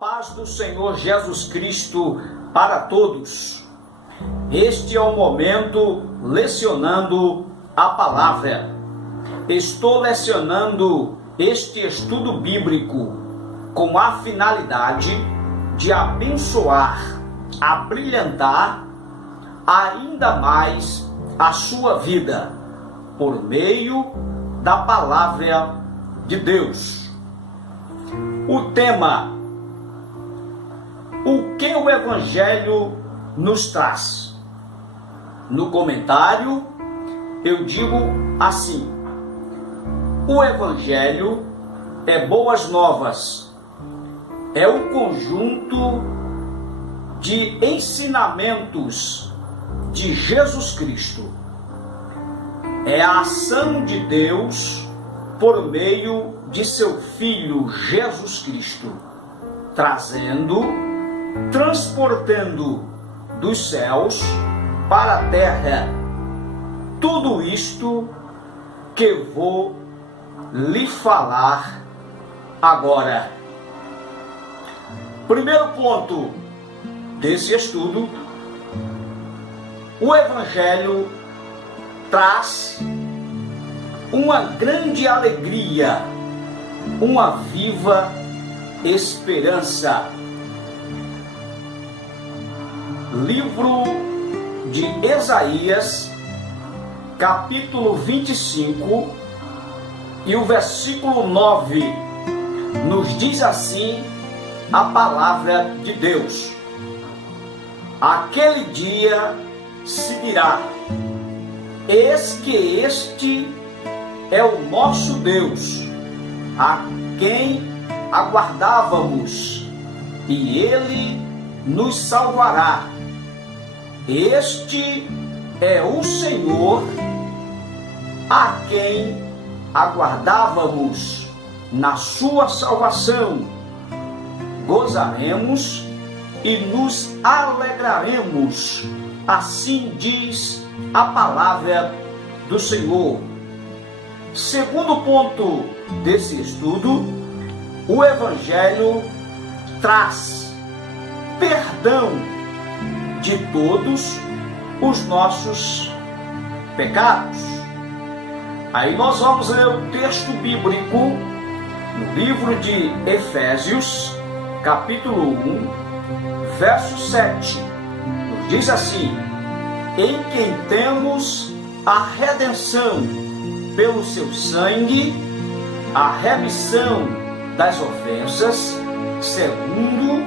paz do Senhor Jesus Cristo para todos. Este é o momento lecionando a palavra. Estou lecionando este estudo bíblico com a finalidade de abençoar, abrilhantar ainda mais a sua vida por meio da palavra de Deus. O tema: o que o Evangelho nos traz? No comentário, eu digo assim: o Evangelho é boas novas, é o conjunto de ensinamentos de Jesus Cristo, é a ação de Deus por meio de seu Filho Jesus Cristo, transportando dos céus para a terra tudo isto que vou lhe falar agora. Primeiro ponto desse estudo: o Evangelho traz uma grande alegria, uma viva esperança. Livro de Isaías, capítulo 25, e o versículo 9, nos diz assim a palavra de Deus: aquele dia se dirá: eis que este é o nosso Deus, a quem aguardávamos, e ele nos salvará. Este é o Senhor, a quem aguardávamos na sua salvação. Gozaremos e nos alegraremos, assim diz a palavra do Senhor. Segundo ponto desse estudo: o Evangelho traz perdão de todos os nossos pecados. Aí nós vamos ler o texto bíblico no livro de Efésios, capítulo 1, verso 7. Nos diz assim: em quem temos a redenção pelo seu sangue, a remissão das ofensas, segundo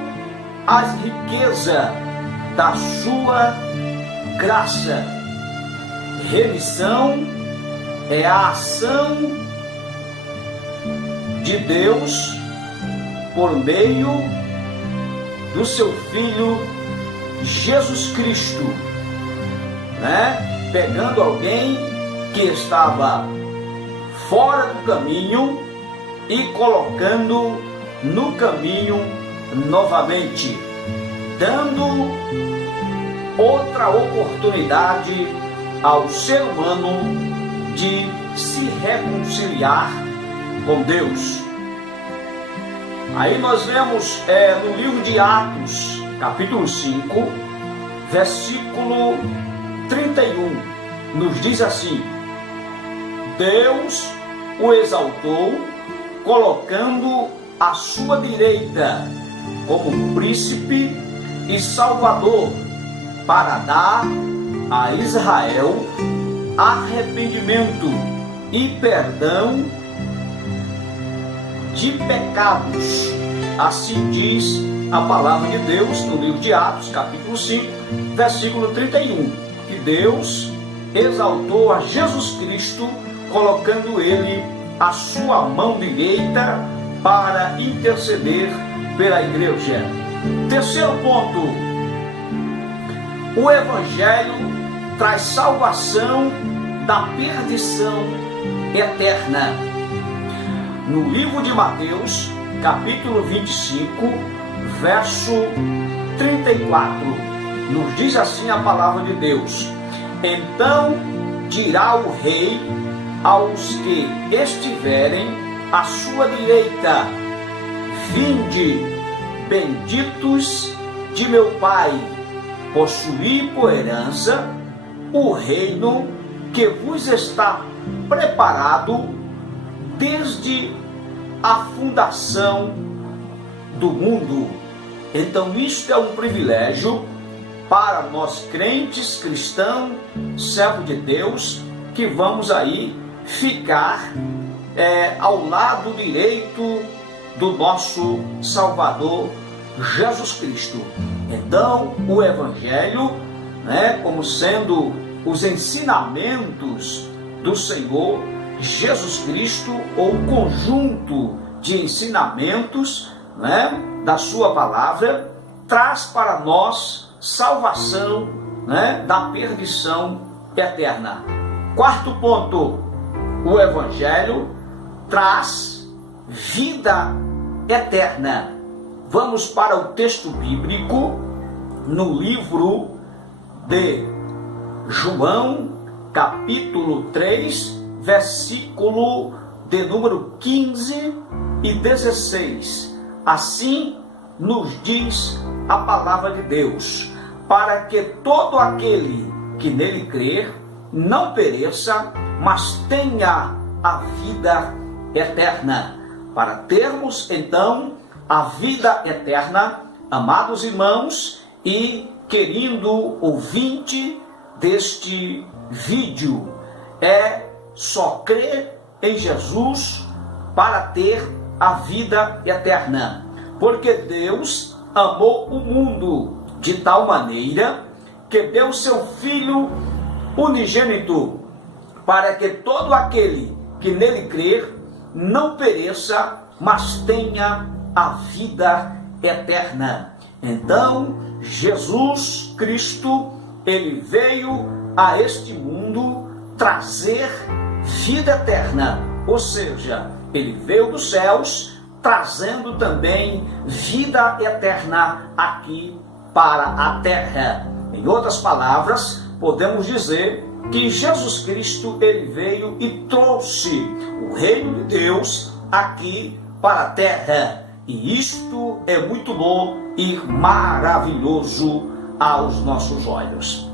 as riquezas da sua graça. Remissão é a ação de Deus por meio do seu Filho Jesus Cristo, pegando alguém que estava fora do caminho e colocando no caminho novamente, dando outra oportunidade ao ser humano de se reconciliar com Deus. Aí nós vemos no livro de Atos, capítulo 5, versículo 31, nos diz assim: Deus o exaltou, colocando à sua direita como príncipe e salvador, para dar a Israel arrependimento e perdão de pecados. Assim diz a palavra de Deus no livro de Atos, capítulo 5, versículo 31, que Deus exaltou a Jesus Cristo, colocando ele à sua mão direita para interceder pela igreja. Terceiro ponto: o Evangelho traz salvação da perdição eterna. No livro de Mateus, capítulo 25, verso 34, nos diz assim a palavra de Deus: então dirá o rei aos que estiverem à sua direita: vinde, benditos de meu Pai, possuí por herança o reino que vos está preparado desde a fundação do mundo. Então isto é um privilégio para nós crentes, cristãos, servos de Deus, que vamos aí ficar ao lado direito do nosso Salvador Jesus Cristo. Então o Evangelho, como sendo os ensinamentos do Senhor Jesus Cristo, ou um conjunto de ensinamentos da sua palavra, traz para nós salvação da perdição eterna. Quarto ponto, o Evangelho traz vida eterna. Vamos para o texto bíblico no livro de João, capítulo 3, versículo de número 15 e 16. Assim nos diz a palavra de Deus: para que todo aquele que nele crer não pereça, mas tenha a vida eterna. Para termos então a vida eterna, amados irmãos e querido ouvinte deste vídeo, é só crer em Jesus para ter a vida eterna. Porque Deus amou o mundo de tal maneira que deu seu Filho unigênito, para que todo aquele que nele crer não pereça, mas tenha a vida eterna. Então, Jesus Cristo, ele veio a este mundo trazer vida eterna, ou seja, ele veio dos céus trazendo também vida eterna aqui para a terra. Em outras palavras, podemos dizer que Jesus Cristo, ele veio e trouxe o reino de Deus aqui para a terra. E isto é muito bom e maravilhoso aos nossos olhos.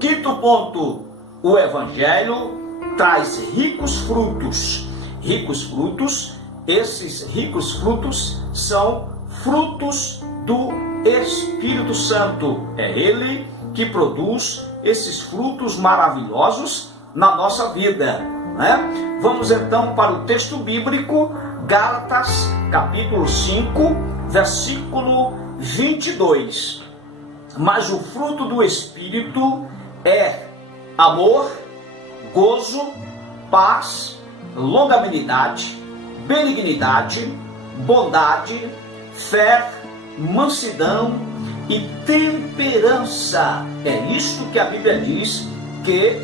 Quinto ponto, o Evangelho traz ricos frutos. Ricos frutos, esses ricos frutos são frutos do Espírito Santo. É Ele que produz esses frutos maravilhosos na nossa vida, Vamos então para o texto bíblico, Gálatas, capítulo 5, versículo 22. Mas o fruto do Espírito é amor, gozo, paz, longanimidade, benignidade, bondade, fé, mansidão e temperança. É isto que a Bíblia diz, que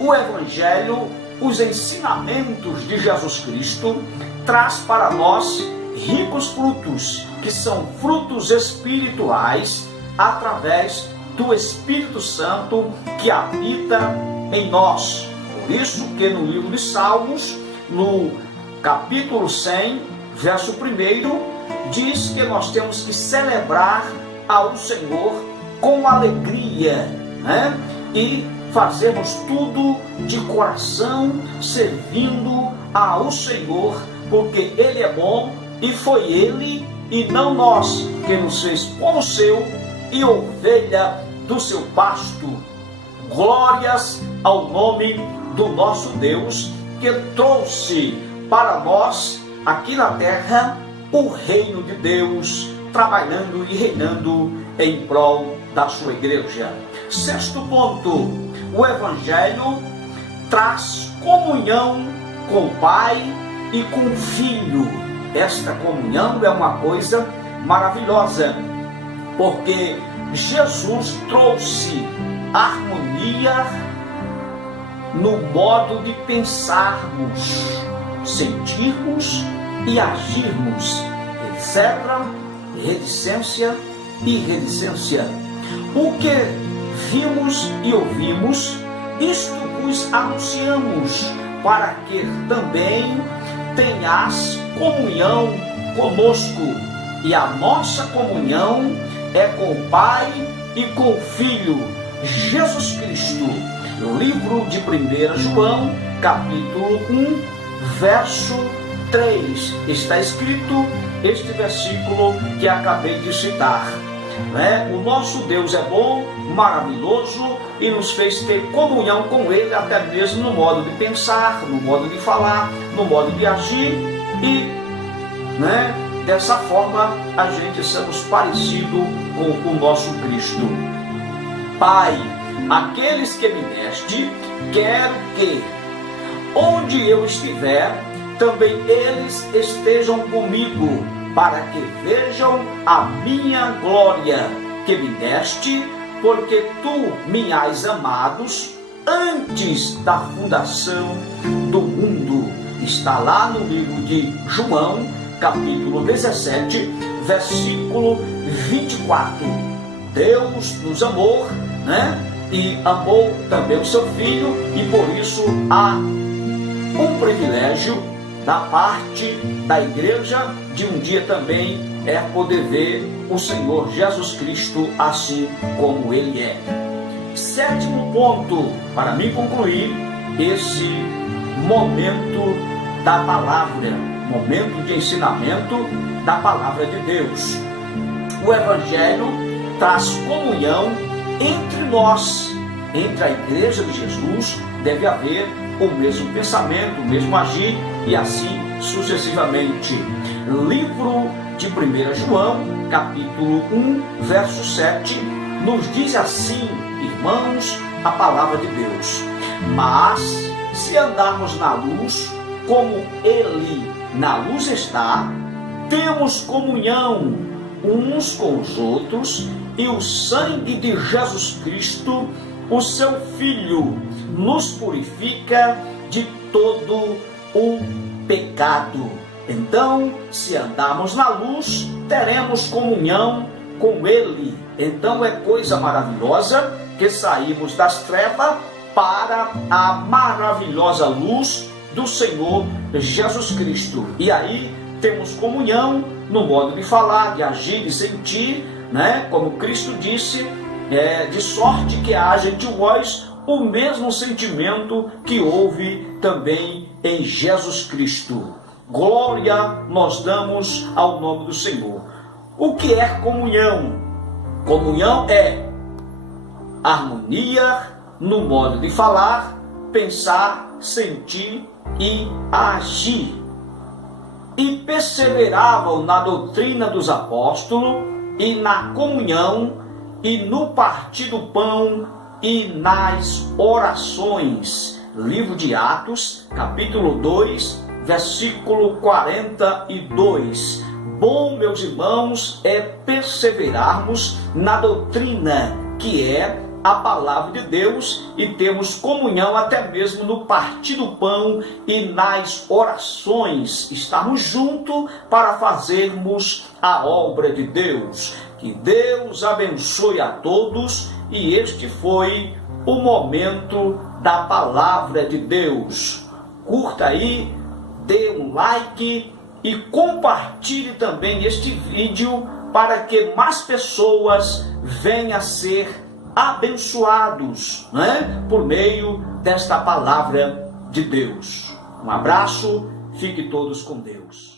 o Evangelho, os ensinamentos de Jesus Cristo, traz para nós ricos frutos, que são frutos espirituais, através do Espírito Santo que habita em nós. Por isso que no livro de Salmos, no capítulo 100, verso 1, diz que nós temos que celebrar ao Senhor com alegria, e fazermos tudo de coração, servindo ao Senhor, porque Ele é bom e foi Ele e não nós que nos fez povo seu e ovelha do seu pasto. Glórias ao nome do nosso Deus, que trouxe para nós aqui na terra o reino de Deus, trabalhando e reinando em prol da sua igreja. Sexto ponto, o Evangelho traz comunhão com o Pai e com o Filho. Esta comunhão é uma coisa maravilhosa, porque Jesus trouxe harmonia no modo de pensarmos, sentirmos e agirmos, etc. Reticência e reticência. O que vimos e ouvimos, isto vos anunciamos, para que também tenhas comunhão conosco. e a nossa comunhão é com o Pai e com o Filho, Jesus Cristo. Livro de 1 João, capítulo 1, verso 3. Está escrito este versículo que acabei de citar. O nosso Deus é bom, maravilhoso, e nos fez ter comunhão com Ele, até mesmo no modo de pensar, no modo de falar, no modo de agir, e dessa forma a gente somos parecidos com o nosso Cristo. Pai, aqueles que me deste, quero que, onde eu estiver, também eles estejam comigo, para que vejam a minha glória que me deste, porque tu me has amados antes da fundação do mundo. Está lá no livro de João, capítulo 17, versículo 24. Deus nos amou, e amou também o seu Filho, e por isso há um privilégio da parte da igreja de um dia também poder ver o Senhor Jesus Cristo assim como Ele é. Sétimo ponto, para mim concluir esse momento da palavra, momento de ensinamento da palavra de Deus. O Evangelho traz comunhão entre nós, entre a igreja de Jesus. Deve haver o mesmo pensamento, o mesmo agir, e assim sucessivamente. Livro de 1 João, capítulo 1, verso 7, nos diz assim, irmãos, a palavra de Deus: mas se andarmos na luz, como Ele na luz está, temos comunhão uns com os outros, e o sangue de Jesus Cristo, o seu Filho, nos purifica de todo o pecado. Então, se andarmos na luz, teremos comunhão com Ele. Então é coisa maravilhosa que saímos das trevas para a maravilhosa luz do Senhor Jesus Cristo. E aí temos comunhão no modo de falar, de agir, de sentir, como Cristo disse, de sorte que haja entre vós o mesmo sentimento que houve também em Jesus Cristo. Glória nós damos ao nome do Senhor. O que é comunhão? Comunhão é harmonia no modo de falar, pensar, sentir e agir. E perseveravam na doutrina dos apóstolos, e na comunhão, e no partir do pão, e nas orações. Livro de Atos, capítulo 2, versículo 42. Bom, meus irmãos, é perseverarmos na doutrina, que é a palavra de Deus, e temos comunhão até mesmo no partir do pão e nas orações. Estarmos juntos para fazermos a obra de Deus. Que Deus abençoe a todos, e este foi o momento da palavra de Deus. Curta aí, dê um like e compartilhe também este vídeo para que mais pessoas venham a ser abençoados, por meio desta palavra de Deus. Um abraço, fiquem todos com Deus.